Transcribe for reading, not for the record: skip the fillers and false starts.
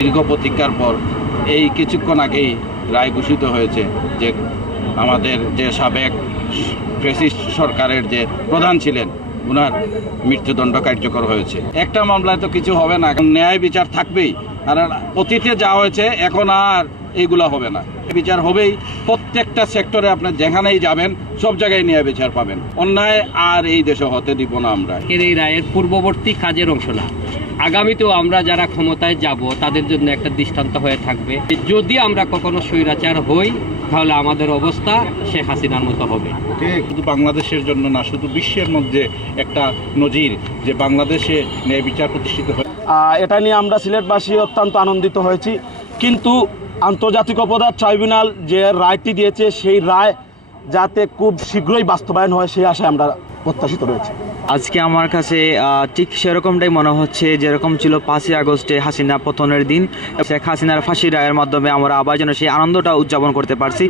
দীর্ঘ প্রতীক্ষার পর এই কিছুক্ষণ আগেই রায় ঘোষিত হয়েছে যে আমাদের যে সাবেক ফ্যাসিস্ট সরকারের যে প্রধান ছিলেন ওনার মৃত্যুদণ্ড কার্যকর হয়েছে। একটা মামলায় তো কিছু হবে না, ন্যায় বিচার থাকবেই। আর অতীতে যা হয়েছে এখন আর এইগুলো হবে না, বিচার হবেই। প্রত্যেকটা সেক্টরে আপনার যেখানেই যাবেন সব জায়গায় ন্যায় বিচার পাবেন। অন্যায় আর এই দেশে হতে দিব না আমরা। এই রায়ের পূর্ববর্তী কাজের অংশ না, আগামীতেও আমরা যারা ক্ষমতায় যাব তাদের জন্য একটা দৃষ্টান্ত হয়ে থাকবে। যদি আমরা কখনো স্বৈরাচার হই তাহলে আমাদের অবস্থা শেখ হাসিনার মতো হবে। শুধু বাংলাদেশের জন্য না, শুধু বিশ্বের মধ্যে একটা নজির যে বাংলাদেশে ন্যায় বিচার প্রতিষ্ঠিত হয়। এটা নিয়ে আমরা সিলেটবাসী অত্যন্ত আনন্দিত হয়েছি, কিন্তু আন্তর্জাতিক অপরাধ ট্রাইব্যুনাল যে রায়টি দিয়েছে সেই রায় যাতে খুব শীঘ্রই বাস্তবায়ন হয় সেই আশায় আমরা প্রত্যাশিত রয়েছে। আজকে আমার কাছে ঠিক সেরকমটাই মনে হচ্ছে যেরকম ছিল 5ই আগস্টে হাসিনা পতনের দিন। শেখ হাসিনার ফাঁসি রায়ের মাধ্যমে আমরা আবার যেন সেই আনন্দটা উদযাপন করতে পারছি।